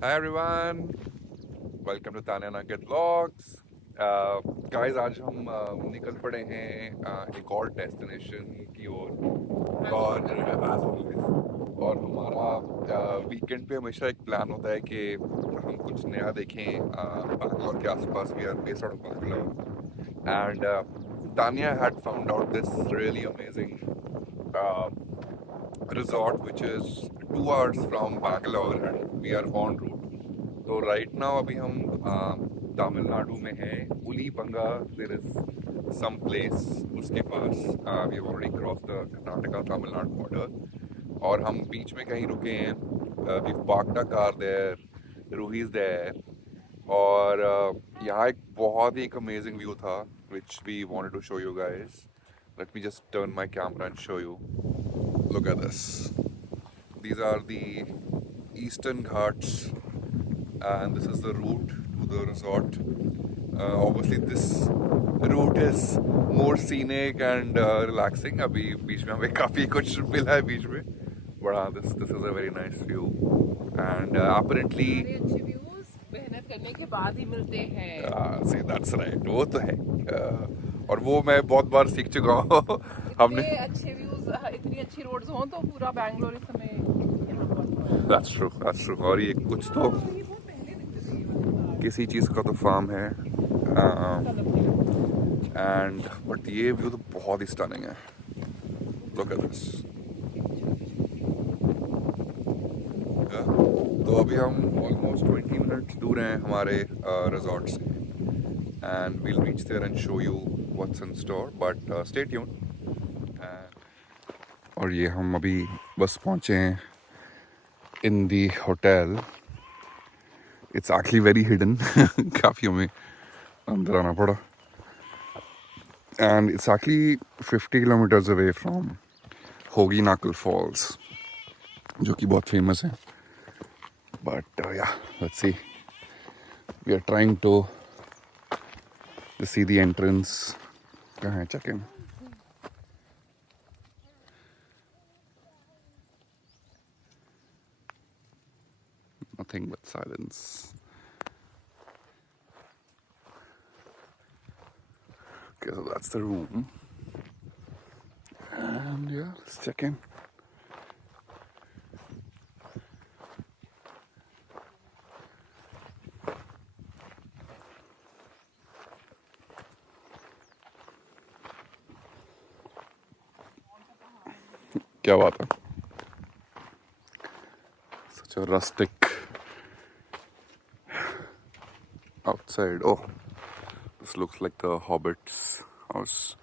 Hi everyone, welcome to Tanya Nugget Vlogs. Guys, आज हम निकल पड़े हैं एक और डेस्टिनेशन की ओर और as always और हमारा वीकेंड पे हमेशा एक प्लान होता है कि हम कुछ नया देखें बैंगलोर के आसपास. We are based out of Bangalore and Tanya had found out this really amazing uh, resort which is 2 hours from Bangalore and we are en route. तो राइट नाउ अभी हम तमिलनाडु में हैं. उली बंगा देयर इज सम प्लेस उसके पास. We already cross the Karnataka Tamil Nadu border और हम बीच में कहीं रुके हैं. We parked a car there, Roohi is there और यहाँ एक बहुत ही एक अमेजिंग व्यू था which we wanted to show you guys. Let me just turn my camera and show you. Look at this. These are the Eastern Ghats and this is the route to the resort. Obviously this route is more scenic and relaxing. अभी बीच में हमें काफ़ी कुछ मिला है बीच में, but this is a very nice view and apparently अच्छे views मेहनत करने के बाद ही मिलते हैं. see that's right, वो तो है. और वो मैं बहुत बार सीख चुका हूँ. हमने इतने अच्छे व्यूज, इतनी अच्छी रोड्स हो तो पूरा बैंगलोर इस समय that's true. और ये कुछ तो किसी चीज़ का तो फार्म है एंड बट ये व्यू तो बहुत ही स्टनिंग है. Look at this. तो अभी हम ऑलमोस्ट 20 मिनट्स दूर हैं हमारे रिजॉर्ट से and we'll reach there and show you what's in store but stay tuned. और ये हम अभी बस पहुंचे हैं in the hotel. It's actually very hidden. काफ़ी हमें अंदर आना पड़ा and it's actually 50 kilometers away from Hogi-Nakul Falls, जो कि बहुत famous है. But yeah, let's see. We are trying to see the entrance. कहाँ है? Check in. Nothing but silence. Okay, so that's the room. And yeah, let's check in. क्या बात है? Such a rustic outside. Oh, this looks like the Hobbit's house.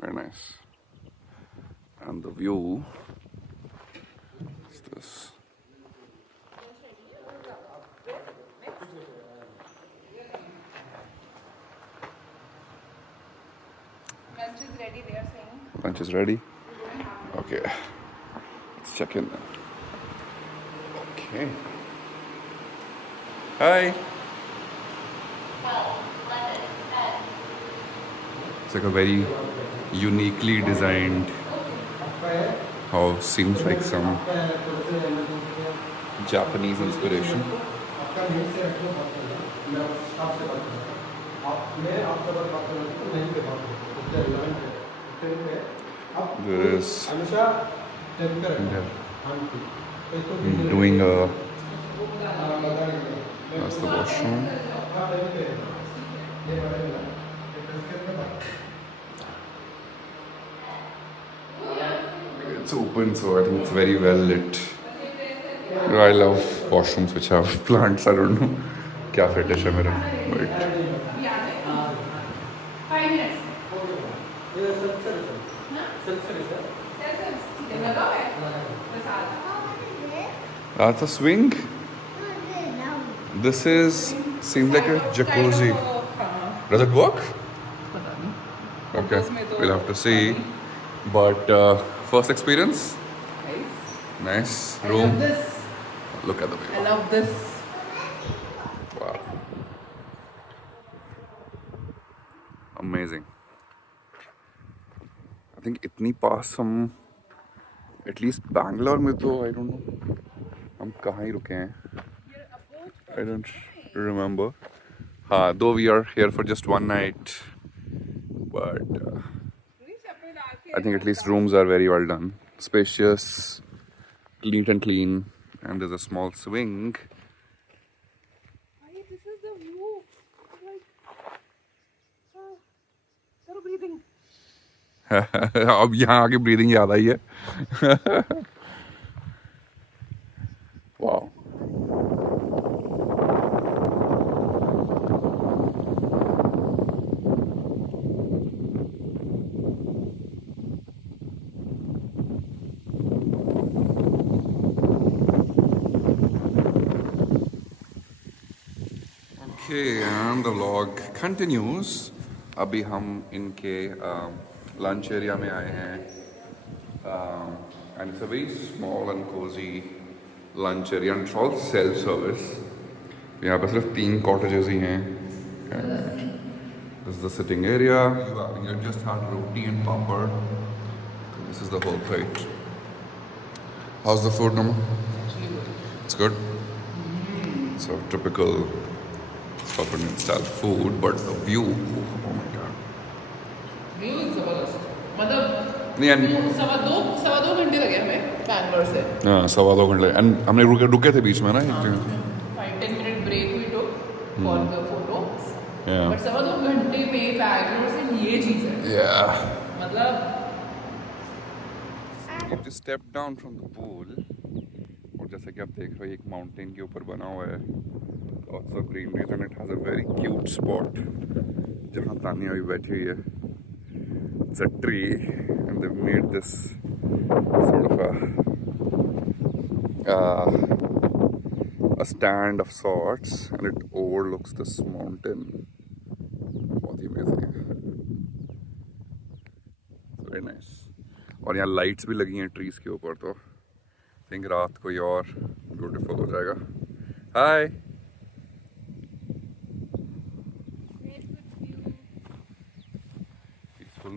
Very nice. And the view is this. Lunch is ready, they are saying. Lunch is ready? Okay. Let's check in then. Okay. Hi. It's like a very uniquely designed house. Seems like some Japanese inspiration. There is doing a that's the washroom. It's open, so I think it's very well lit. I love washrooms which have plants. I don't know क्या fetish है मेरा, but 5 minutes. that's a swing. This is seems like a jacuzzi. Does it work? Okay, we'll have to see. But first experience, nice I room. love this. Look at the I view. love this. Wow, amazing. I think इतनी पास हम at least Bangalore में तो I don't know हम कहाँ ही रुके हैं. I don't remember. Though we are here for just one night, but I think at least rooms are very well done, spacious, neat and clean, and there's a small swing. This is the view. Start breathing. अब यहाँ आके breathing याद आई है. Wow. Okay, and the vlog continues. अभी हम इनके lunch area में आए हैं. And it's a very small and cozy lunch area and it's all self-service. यहाँ पे सिर्फ 3 cottages ही हैं. And this is the sitting area. You just had roti and papad. This is the whole plate. How's the food, Nama? It's good. So typical South Indian style food, but the view, oh my god. View is जबरदस्त. मतलब नहीं and सवा दो घंटे लगे हमें बैंगलोर से. हाँ 2.25 घंटे and हमने रुके थे बीच में ना एक जगह. 5-10 minute break we took for the photos. Yeah. But सवा दो घंटे में बैंगलोर से ये चीज है. Yeah. मतलब You just step down from the pool. और जैसे कि आप देख रहे हो एक माउंटेन के ऊपर बना हुआ है. Lots of greenery and it has a very cute spot. जहाँ तानिया अभी बैठी हुई है. It's a tree and they've made this sort of a stand of sorts and it overlooks this mountain. बहुत ही amazing है. Very nice. और यहाँ lights भी लगी हैं ट्रीज के ऊपर तो I think रात को ये और ब्यूटीफुल हो जाएगा. हाय.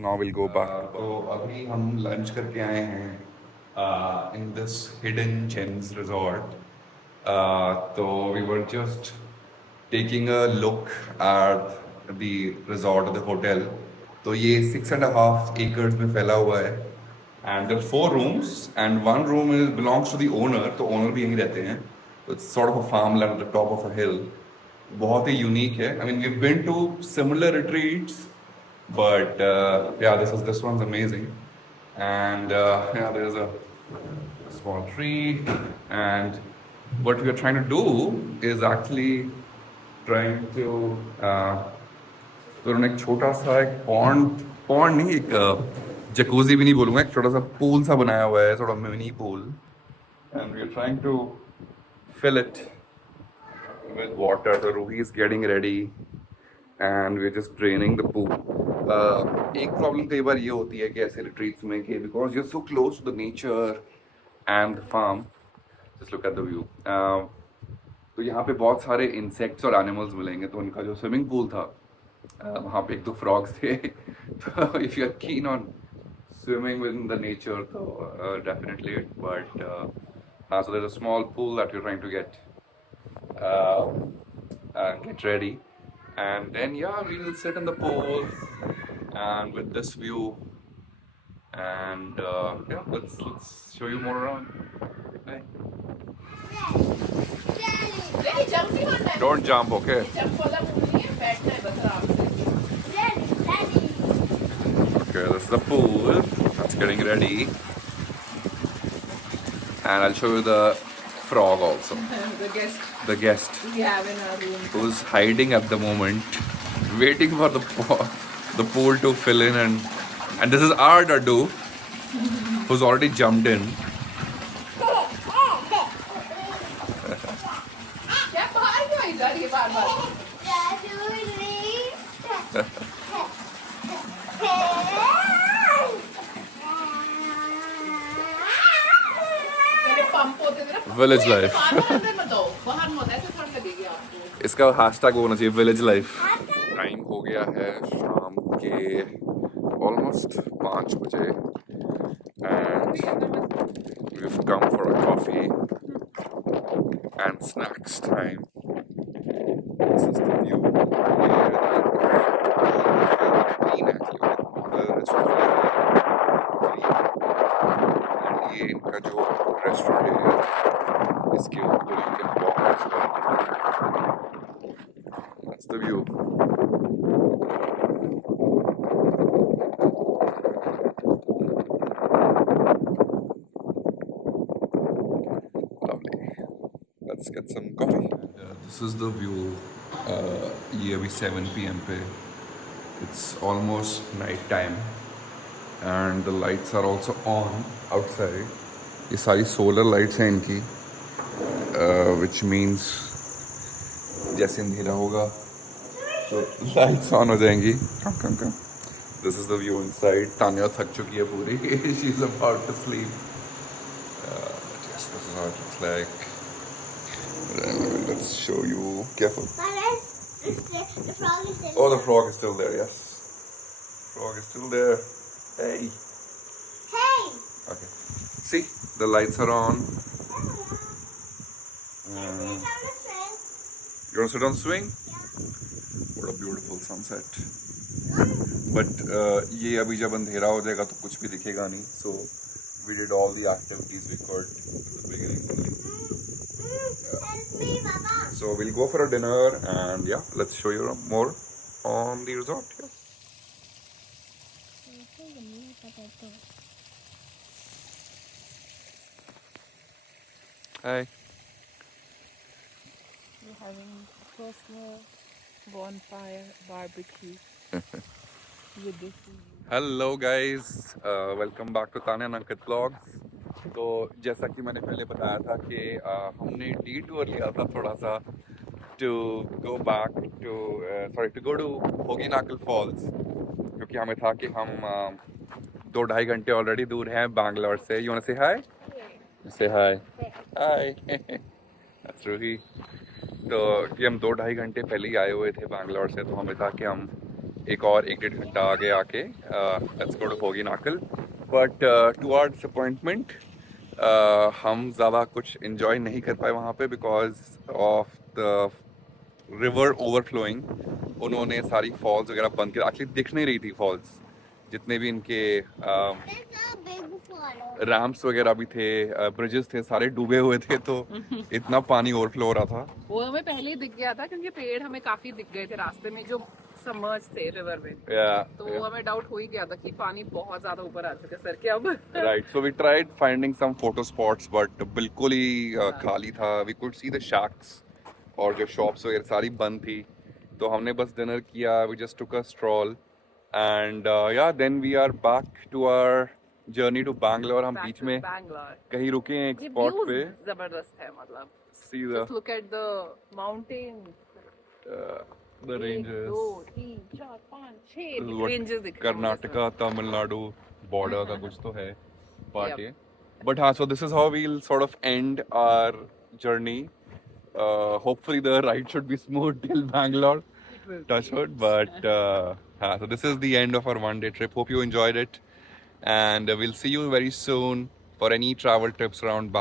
Now we'll go back. तो अभी हम लंच करके आए हैं in this hidden gems resort. तो we were just taking a look at the resort, the hotel. तो ये 6.5 acres में फैला हुआ है. And there are 4 rooms and one room belongs to the owner. तो owner भी यहीं रहते हैं. It's sort of a farmland at the top of a hill. बहुत ही unique है. I mean we've been to similar retreats. But yeah, this one's amazing, and yeah, there's a small tree, and what we are trying to do is actually trying to तो उन्होंने एक छोटा सा एक pond नहीं एक jacuzzi भी नहीं बोलूँगा एक छोटा सा पूल सा बनाया हुआ है sort of mini pool, and we are trying to fill it with water. So Ruhi is getting ready. And we're just draining the pool. एक प्रॉब्लम कई बार ये होती है कि ऐसे रिट्रीट्स में कि because you're so close to the nature and the farm, just look at the view. तो यहाँ पे बहुत सारे इंसेक्ट्स और एनिमल्स मिलेंगे तो उनका जो स्विमिंग पूल था वहाँ पे 1-2 फ्रॉग्स थे. तो if you're keen on swimming within the nature तो definitely it. But so there's a small pool that we're trying to get ready. And then yeah, we will sit in the pool and with this view and yeah, let's show you more around. Hey. Don't jump, okay? Okay, this is the pool. That's getting ready. And I'll show you the frog also. The guest we have in our room. Who's hiding at the moment, waiting for the pool to fill in, and this is our Daddu, who's already jumped in. क्या बाहर क्यों आई जा रही है बार-बार? Village life. इसका hashtag होना चाहिए विलेज लाइफ. टाइम हो गया है शाम के ऑलमोस्ट 5 बजे and we've come for a coffee and snacks time. so you can walk as well. That's the view. Lovely. Let's get some coffee. This is the view. ये अभी 7 PM पे. It's almost night time, and the lights are also on outside. ये सारी solar lights हैं इनकी, which means जैसे अंधेरा होगा तो lights on हो जाएंगी. Come. This is the view inside. Tanya थक चुकी है पूरी. She's about to sleep. But yes, this is how it looks like. Let's show you. Careful. The frog is in. Oh, the frog is still there. Yes, frog is still there. Hey. Hey! Okay. See, the lights are on. Sit on the swing. You want to sit on the swing? What a beautiful sunset. But ये अभी जब अंधेरा हो जाएगा तो कुछ भी दिखेगा नहीं. So we did all the activities we could at the beginning only. Help me, Baba. So we'll go for a dinner and yeah, let's show you more on the resort. Yeah. Hi. We're having personal bonfire barbecue with this. Hello guys, welcome back to Tanya Ankit vlogs. तो जैसा कि मैंने पहले बताया था कि हमने detour लिया था थोड़ा सा to go back to go to Hogenakkal falls, क्योंकि हमें था कि हम 2-2.5 घंटे ऑलरेडी दूर हैं बैंगलोर से. यू वांट टू से हाय? से हाय. हाय. दैट्स रूही. तो कि हम 2-2.5 घंटे पहले ही आए हुए थे बैंगलोर से, तो हमें था कि हम एक और 1-1.5 घंटा आगे आके let's go to Hogenakkal. But to our disappointment हम ज़्यादा कुछ इन्जॉय नहीं कर पाए वहाँ पे because of the river overflowing. उन्होंने सारी फॉल्स वगैरह बंद कर, एक्चुअली दिख नहीं रही थी फॉल्स. जितने भी इनके There's a big fall. Ramps वगैरह भी थे, ब्रिजेस थे, सारे डूबे हुए थे. तो इतना पानी ओवरफ्लो हो रहा था. वो हमें पहले ही दिख गया था क्योंकि पेड़ हमें काफी दिख गए थे रास्ते में जो सबमर्ज थे रिवर में. तो हमें डाउट हो ही गया था कि पानी बहुत ज्यादा ऊपर आ चुका है सर के अब. Right. So we tried finding some photo spots but बिल्कुल ही खाली था. We could see the shacks और जो शॉप्स वगैरह सारी बंद थी. तो हमने बस डिनर किया. We just took a stroll and yeah then we are back to our journey to Bangalore. हम बीच में बैंगलोर कहीं रुके हैं एक ये स्पॉट व्यूज पे. जबरदस्त है. मतलब सी just look at the mountains. The ranges. 2 3 4 5 6 What- ranges दिख रहे हैं. कर्नाटका तमिलनाडु बॉर्डर का कुछ तो है पार्ट Yep. ये. बट हाँ, so this is how we'll sort of end our journey. Hopefully the ride should be smooth till Bangalore, touch wood. But so this is the end of our one-day trip. Hope you enjoyed it, and we'll see you very soon for any travel tips around